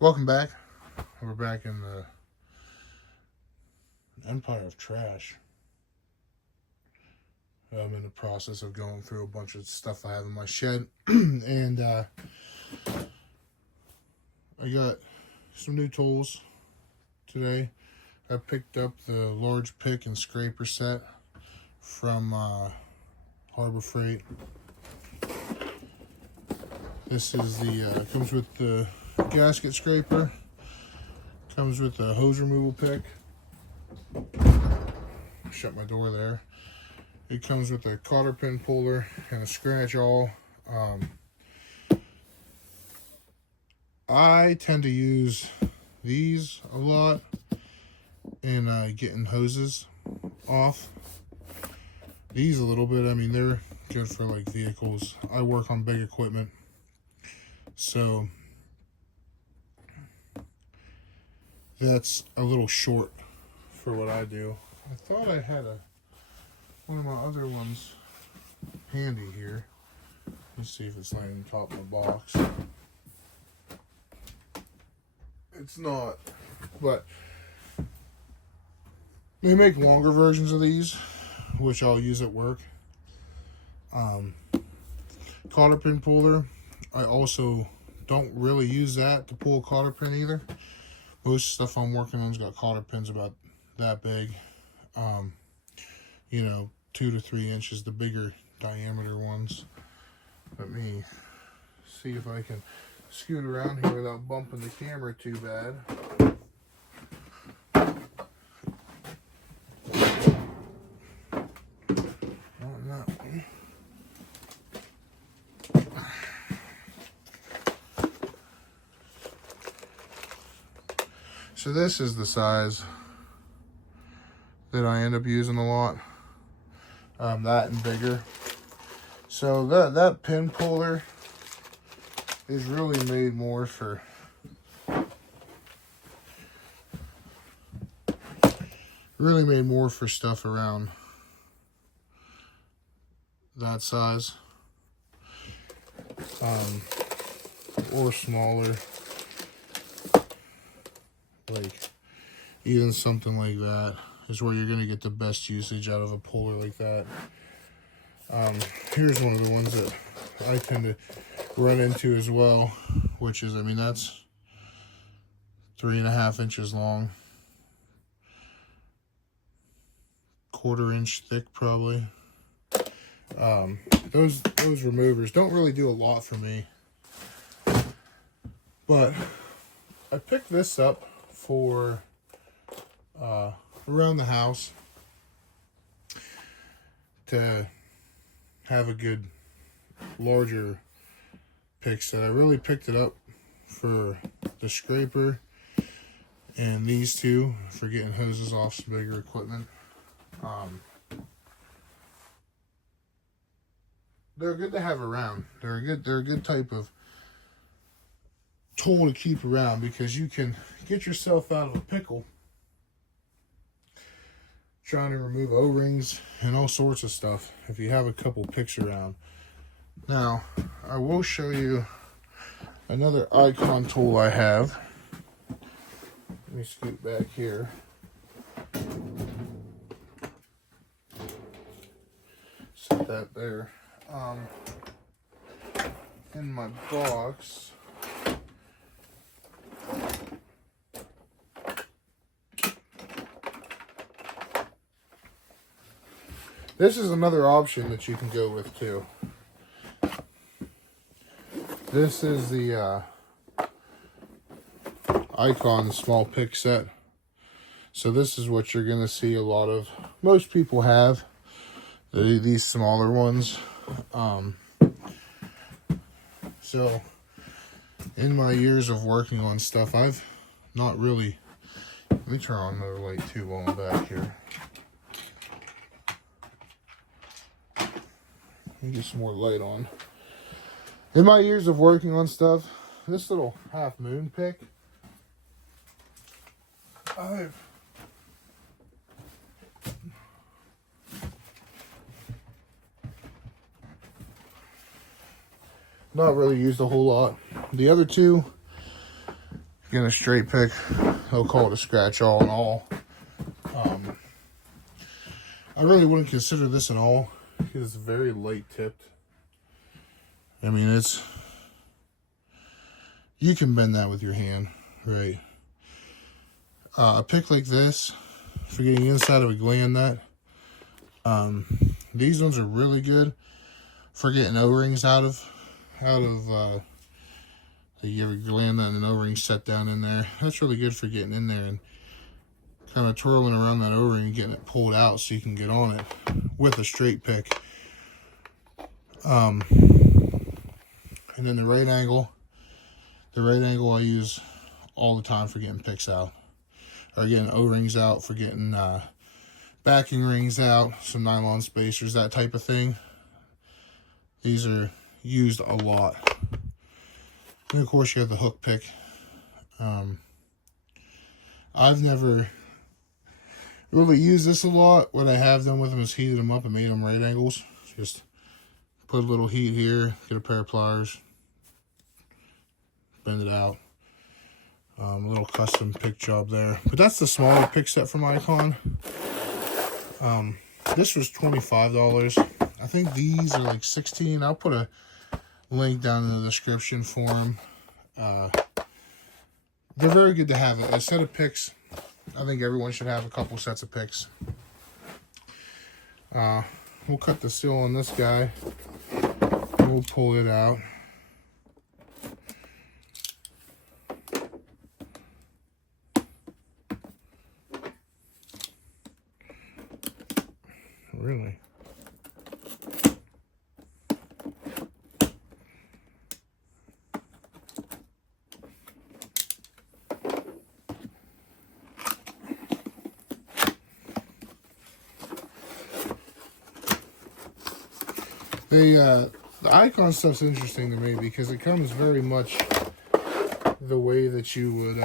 Welcome back. We're back in the Empire of Trash. I'm in the process of going through a bunch of stuff I have in my shed. And I got some new tools today. I picked up the large pick and scraper set from Harbor Freight. This is the comes with the gasket scraper, comes with the hose removal pick. Shut my door there. It comes with a cotter pin puller and a scratch awl. I tend to use these a lot in getting hoses off. These a little bit. I mean, they're good for like vehicles. I work on big equipment, so that's a little short for what I do. I thought I had one of my other ones handy here. Let's see if it's laying on top of the box. It's not, but they make longer versions of these, which I'll use at work. Cotter pin puller, I also don't really use that to pull a cotter pin either. Most stuff I'm working on's got cotter pins about that big. 2 to 3 inches, the bigger diameter ones. Let me see if I can scoot around here without bumping the camera too bad. On that one. So this is the size that I end up using a lot. That and bigger. So that pin puller is really made more for stuff around that size, or smaller, like even something like that is where you're going to get the best usage out of a puller like that. Here's one of the ones that I tend to run into as well, which is, I mean, that's 3.5 inches long, 1/4 inch thick probably. Those removers don't really do a lot for me, but I picked this up for around the house to have a good larger pick set. I really picked it up for the scraper and these two for getting hoses off some bigger equipment. They're good to have around. They're a good type of tool to keep around because you can get yourself out of a pickle trying to remove O-rings and all sorts of stuff if you have a couple picks around. Now, I will show you another icon tool I have. Let me scoot back here. Set that there. In my box, this is another option that you can go with too. This is the icon small pick set. So this is what you're going to see a lot of. Most people have these smaller ones. So in my years of working on stuff, I've not really, let me turn on another light too while I'm back here. Let me get some more light on. In my years of working on stuff, this little half moon pick, I've not really used a whole lot. The other two Again, a straight pick. They'll call it a scratch all and all. I really wouldn't consider this an all because it's very light tipped. I mean, it's, you can bend that with your hand, right? A pick like this for getting inside of a gland nut. These ones are really good for getting O-rings out of you have a gland nut and an O-ring set down in there. That's really good for getting in there and kind of twirling around that O-ring and getting it pulled out so you can get on it with a straight pick. And then the right angle I use all the time for getting picks out, or getting O-rings out, for getting backing rings out, some nylon spacers, that type of thing. These are used a lot. And of course you have the hook pick. I've never really used this a lot. What I have done with them is heated them up and made them right angles. Just put a little heat here, get a pair of pliers, bend it out. A little custom pick job there. But that's the smaller pick set from Icon. This was $25. I think these are like $16. I'll put a link down in the description for them. They're very good to have. A set of picks. I think everyone should have a couple sets of picks. We'll cut the seal on this guy. And we'll pull it out. Really? The Icon stuff's interesting to me because it comes very much the way that you would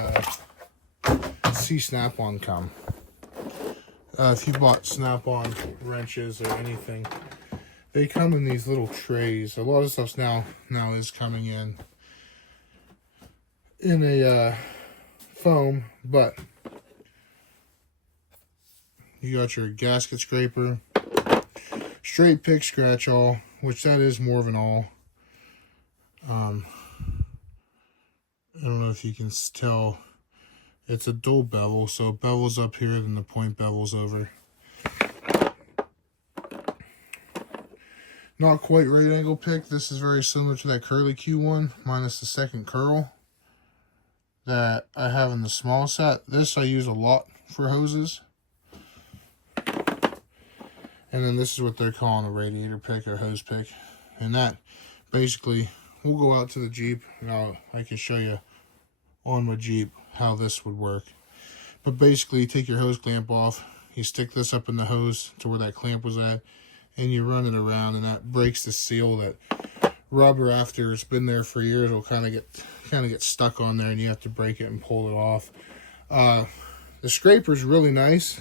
see Snap-on come. If you bought Snap-on wrenches or anything, they come in these little trays. A lot of stuff now is coming in a foam, but you got your gasket scraper, straight pick scratch all, which that is more of an all. I don't know if you can tell. It's a dual bevel, so bevel's up here, then the point bevel's over. Not quite right angle pick. This is very similar to that Curly Q one, minus the second curl that I have in the small set. This I use a lot for hoses. And then this is what they're calling a radiator pick or hose pick. And that basically, we'll go out to the Jeep and I can show you on my Jeep how this would work. But basically, you take your hose clamp off, you stick this up in the hose to where that clamp was at, and you run it around, and that breaks the seal. That rubber, after it's been there for years, will kind of get stuck on there, and you have to break it and pull it off. The scraper's really nice.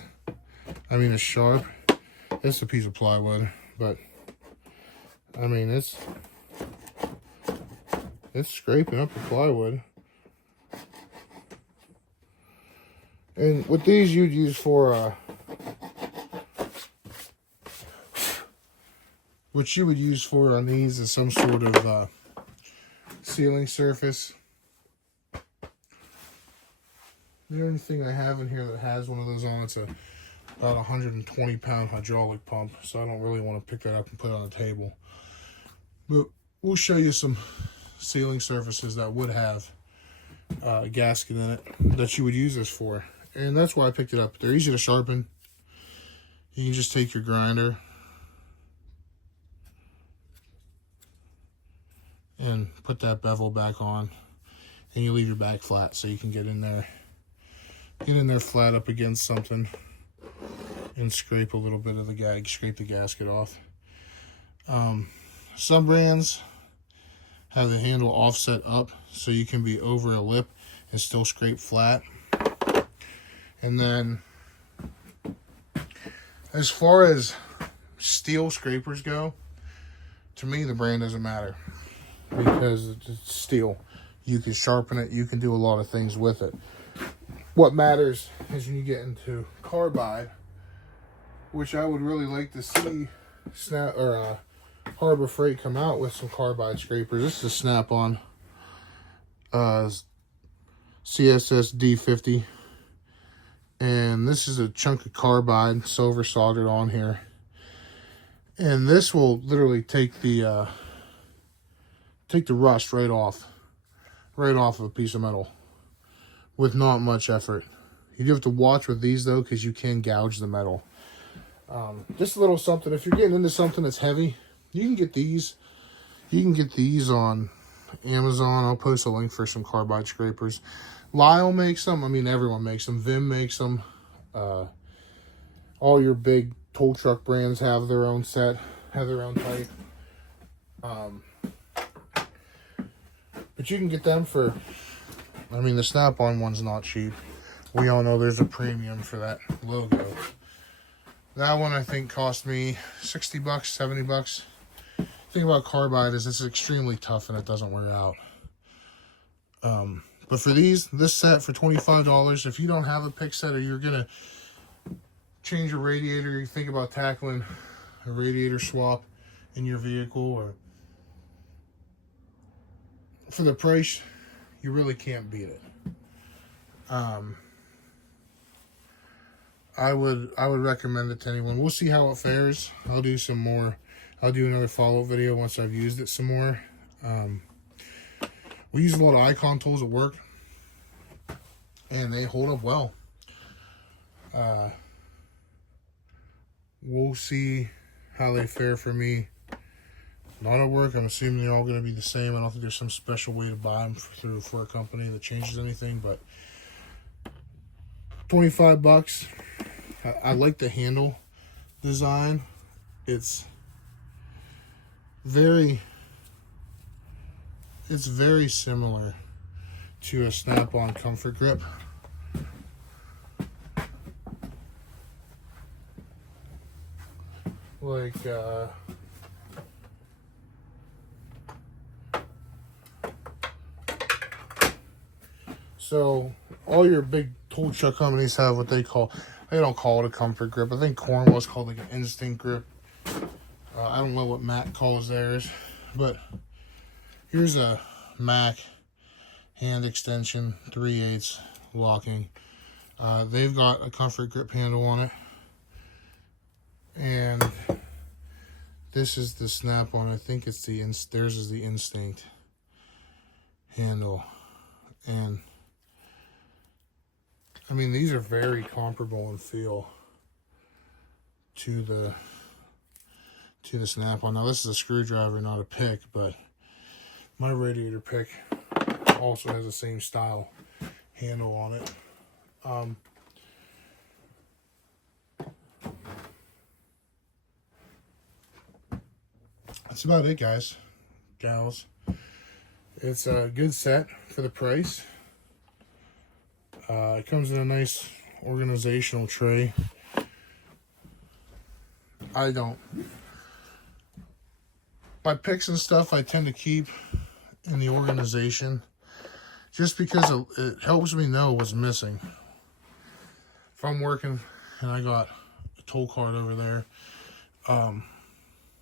I mean, it's sharp. It's a piece of plywood, but I mean, it's scraping up the plywood. And with these, you'd use for what you would use for on these is some sort of sealing surface. The only thing I have in here that has one of those on, it's about 120-pound hydraulic pump, so I don't really want to pick that up and put it on the table. But we'll show you some sealing surfaces that would have a gasket in it that you would use this for. And that's why I picked it up. They're easy to sharpen. You can just take your grinder and put that bevel back on, and you leave your back flat so you can get in there flat up against something and scrape a little bit of the scrape the gasket off. Some brands have the handle offset up so you can be over a lip and still scrape flat. And then as far as steel scrapers go, to me the brand doesn't matter because it's steel. You can sharpen it. You can do a lot of things with it. What matters is when you get into Carbide, which I would really like to see Harbor Freight come out with some Carbide scrapers. This is a Snap-on CSS D50. And this is a chunk of Carbide, silver soldered on here. And this will literally take the rust right off of a piece of metal with not much effort. You do have to watch with these though, because you can gouge the metal. Just a little something. If you're getting into something that's heavy, you can get these. You can get these on Amazon. I'll post a link for some Carbide scrapers. Lisle makes them. I mean, everyone makes them. Vim makes them. All your big tow truck brands have their own set, have their own type. But you can get them for, I mean, the Snap-on one's not cheap. We all know there's a premium for that logo. That one I think cost me 60 bucks, 70 bucks. The thing about Carbide is it's extremely tough and it doesn't wear out. But for this set for $25, if you don't have a pick set or you're going to change a radiator, you think about tackling a radiator swap in your vehicle, or for the price, you really can't beat it. I would recommend it to anyone. We'll see how it fares. I'll do another follow-up video once I've used it some more. We use a lot of icon tools at work, and they hold up well. We'll see how they fare for me. Not at work. I'm assuming they're all going to be the same. I don't think there's some special way to buy them for a company that changes anything, but 25 bucks. I like the handle design. It's very similar to a Snap-on Comfort Grip. Like so all your big tool truck companies have what they don't call it a Comfort Grip. I think Cornwell's called like an Instinct Grip. I don't know what Mac calls theirs, but here's a Mac hand extension, 3/8 locking. They've got a Comfort Grip handle on it, and this is the Snap-on. I think it's theirs is the Instinct handle, and I mean, these are very comparable in feel to the Snap-on. Now, this is a screwdriver, not a pick, but my radiator pick also has the same style handle on it. That's about it, guys, gals. It's a good set for the price. It comes in a nice organizational tray. My picks and stuff I tend to keep in the organization just because it helps me know what's missing. If I'm working and I got a toll cart over there,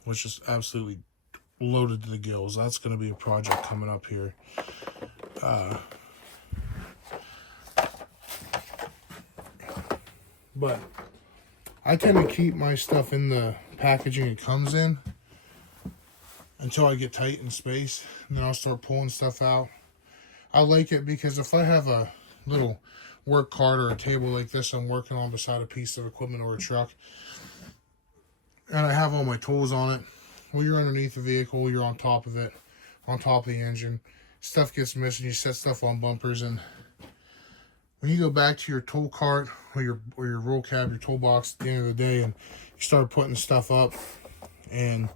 which is absolutely loaded to the gills, that's going to be a project coming up here. But I tend to keep my stuff in the packaging it comes in until I get tight in space, and then I'll start pulling stuff out. I like it because if I have a little work cart or a table like this I'm working on beside a piece of equipment or a truck, and I have all my tools on it, well, you're underneath the vehicle, you're on top of it, on top of the engine, stuff gets missing, you set stuff on bumpers, and when you go back to your tool cart or your roll cab, your toolbox at the end of the day, and you start putting stuff up, and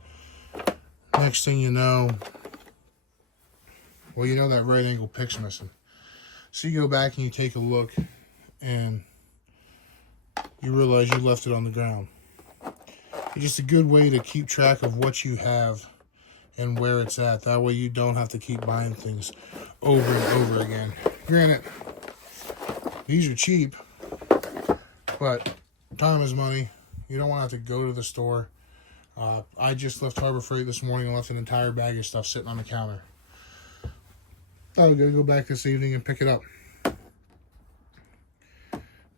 next thing you know, well, you know that right angle pick's missing. So you go back and you take a look, and you realize you left it on the ground. It's just a good way to keep track of what you have and where it's at. That way you don't have to keep buying things over and over again. Granted, these are cheap, but time is money. You don't want to have to go to the store. I just left Harbor Freight this morning and left an entire bag of stuff sitting on the counter. I was going to go back this evening and pick it up.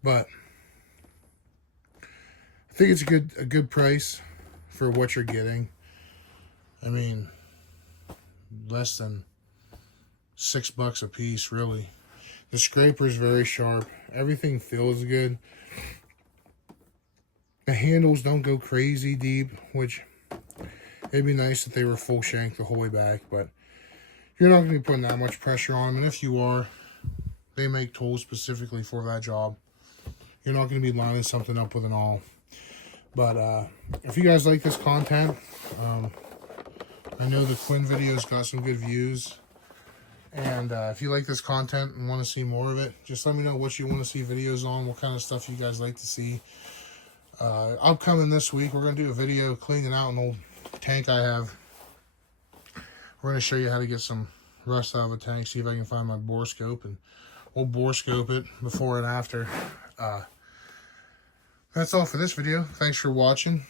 But I think it's a good price for what you're getting. I mean, less than $6 a piece, really. The scraper is very sharp. Everything feels good. The handles don't go crazy deep, which it'd be nice if they were full shank the whole way back, but you're not going to be putting that much pressure on them. And if you are, they make tools specifically for that job. You're not going to be lining something up with an awl. But if you guys like this content, I know the Quinn video's got some good views. And if you like this content and want to see more of it, just let me know what you want to see videos on, what kind of stuff you guys like to see. Upcoming this week, we're going to do a video cleaning out an old tank I have. We're going to show you how to get some rust out of a tank, see if I can find my bore scope, and we'll bore scope it before and after. That's all for this video. Thanks for watching.